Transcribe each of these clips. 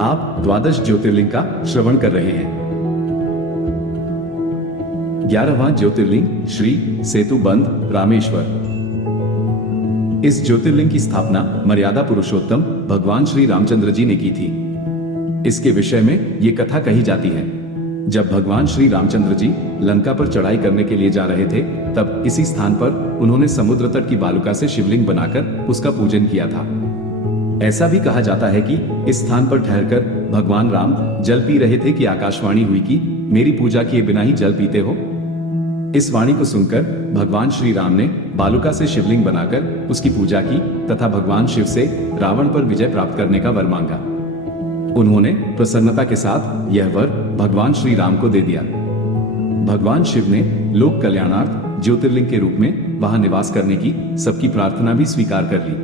आप 12 ज्योतिर्लिंग का श्रवण कर रहे हैं। 11वां ज्योतिर्लिंग श्री सेतुबंध रामेश्वर। इस ज्योतिर्लिंग की स्थापना मर्यादा पुरुषोत्तम भगवान श्री रामचंद्र जी ने की थी। इसके विषय में ये कथा कही जाती है, जब भगवान श्री रामचंद्र जी लंका पर चढ़ाई करने के लिए जा रहे थे, तब इसी स्थान पर उन्होंने समुद्र तट की बालुका से शिवलिंग बनाकर उसका पूजन किया था। ऐसा भी कहा जाता है कि इस स्थान पर ठहरकर भगवान राम जल पी रहे थे कि आकाशवाणी हुई कि मेरी पूजा किए बिना ही जल पीते हो। इस वाणी को सुनकर भगवान श्री राम ने बालुका से शिवलिंग बनाकर उसकी पूजा की तथा भगवान शिव से रावण पर विजय प्राप्त करने का वर मांगा। उन्होंने प्रसन्नता के साथ यह वर भगवान श्री राम को दे दिया। भगवान शिव ने लोक कल्याणार्थ ज्योतिर्लिंग के रूप में वहां निवास करने की सबकी प्रार्थना भी स्वीकार कर ली।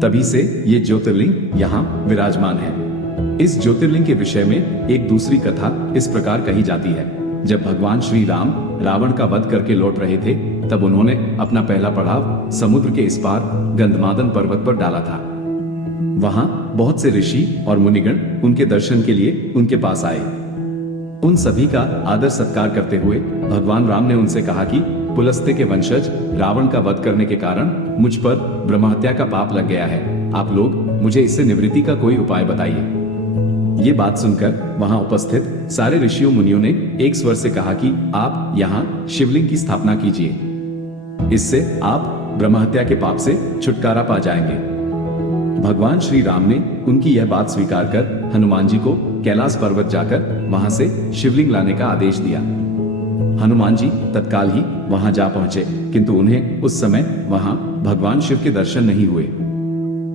तभी से ये ज्योतिर्लिंग यहाँ विराजमान है। इस ज्योतिर्लिंग के विषय में एक दूसरी कथा इस प्रकार कही जाती है, जब भगवान श्री राम रावण का वध करके लौट रहे थे, तब उन्होंने अपना पहला पड़ाव समुद्र के इस पार गंधमादन पर्वत पर डाला था। वहां बहुत से ऋषि और मुनिगण उनके दर्शन के लिए उनके पास आए। उन सभी का आदर सत्कार करते हुए भगवान राम ने उनसे कहा कि पुलस्त्य के वंशज रावण का वध करने के कारण मुझ पर ब्रह्महत्या का पाप लग गया है। आप लोग मुझे इससे निवृत्ति का कोई उपाय बताइए। ये बात सुनकर वहां उपस्थित सारे ऋषियों मुनियों ने एक स्वर से कहा कि आप यहाँ शिवलिंग की स्थापना कीजिए, इससे आप ब्रह्महत्या के पाप से छुटकारा पा जाएंगे। भगवान श्री राम ने उनकी यह बात स्वीकार कर हनुमान जी को कैलाश पर्वत जाकर वहां से शिवलिंग लाने का आदेश दिया। हनुमान जी तत्काल ही वहां जा पहुंचे, किंतु उन्हें उस समय वहां भगवान शिव के दर्शन नहीं हुए।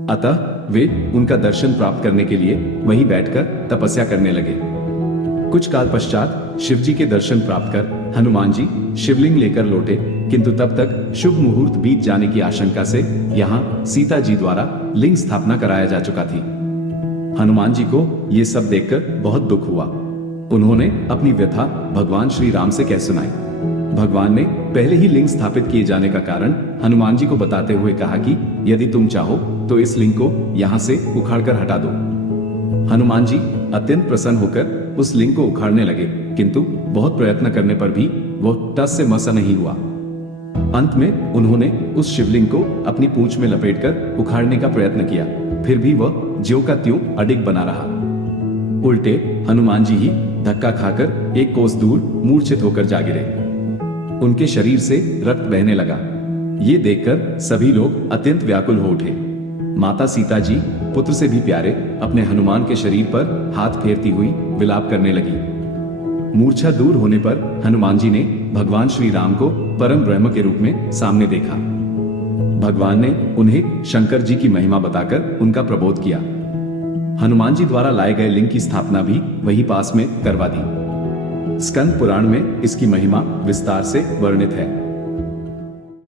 अतः वे उनका दर्शन प्राप्त करने के लिए वहीं बैठकर तपस्या करने लगे। कुछ काल पश्चात शिव जी के दर्शन प्राप्त कर हनुमान जी शिवलिंग लेकर लौटे, किंतु तब तक शुभ मुहूर्त बीत जाने की आशंका से यहाँ सीता जी द्वारा लिंग स्थापना कराया जा चुका थी। हनुमान जी को ये सब देखकर बहुत दुख हुआ। उन्होंने अपनी व्यथा भगवान श्री राम से कह सुनाई। भगवान ने पहले ही लिंग स्थापित किए जाने का कारण हनुमान जी को बताते हुए कहा कि यदि तुम चाहो तो इस लिंग को यहाँ से उखाड़कर हटा दो। हनुमान जी अत्यंत प्रसन्न होकर उस लिंग को उखाड़ने लगे, किंतु बहुत प्रयत्न करने पर भी वह टस से मस नहीं हुआ। अंत में उन्होंने उस शिवलिंग को अपनी पूंछ में लपेटकर उखाड़ने का प्रयत्न किया, फिर भी वह ज्यों का त्यों अडिग बना रहा। उल्टे हनुमान जी ही धक्का खाकर एक कोस दूर मूर्छित होकर जा गिरे। उनके शरीर से रक्त बहने लगा। ये देखकर सभी लोग अत्यंत व्याकुल हो उठे। माता सीता जी पुत्र से भी प्यारे अपने हनुमान के शरीर पर हाथ फेरती हुई विलाप करने लगी। मूर्छा दूर होने पर हनुमान जी ने भगवान श्री राम को परम ब्रह्म के रूप में सामने देखा। भगवान ने उन्हें शंकर जी की महिमा बताकर उनका प्रबोध किया। हनुमान जी द्वारा लाए गए लिंग की स्थापना भी वहीं पास में करवा दी। स्कंद पुराण में इसकी महिमा विस्तार से वर्णित है।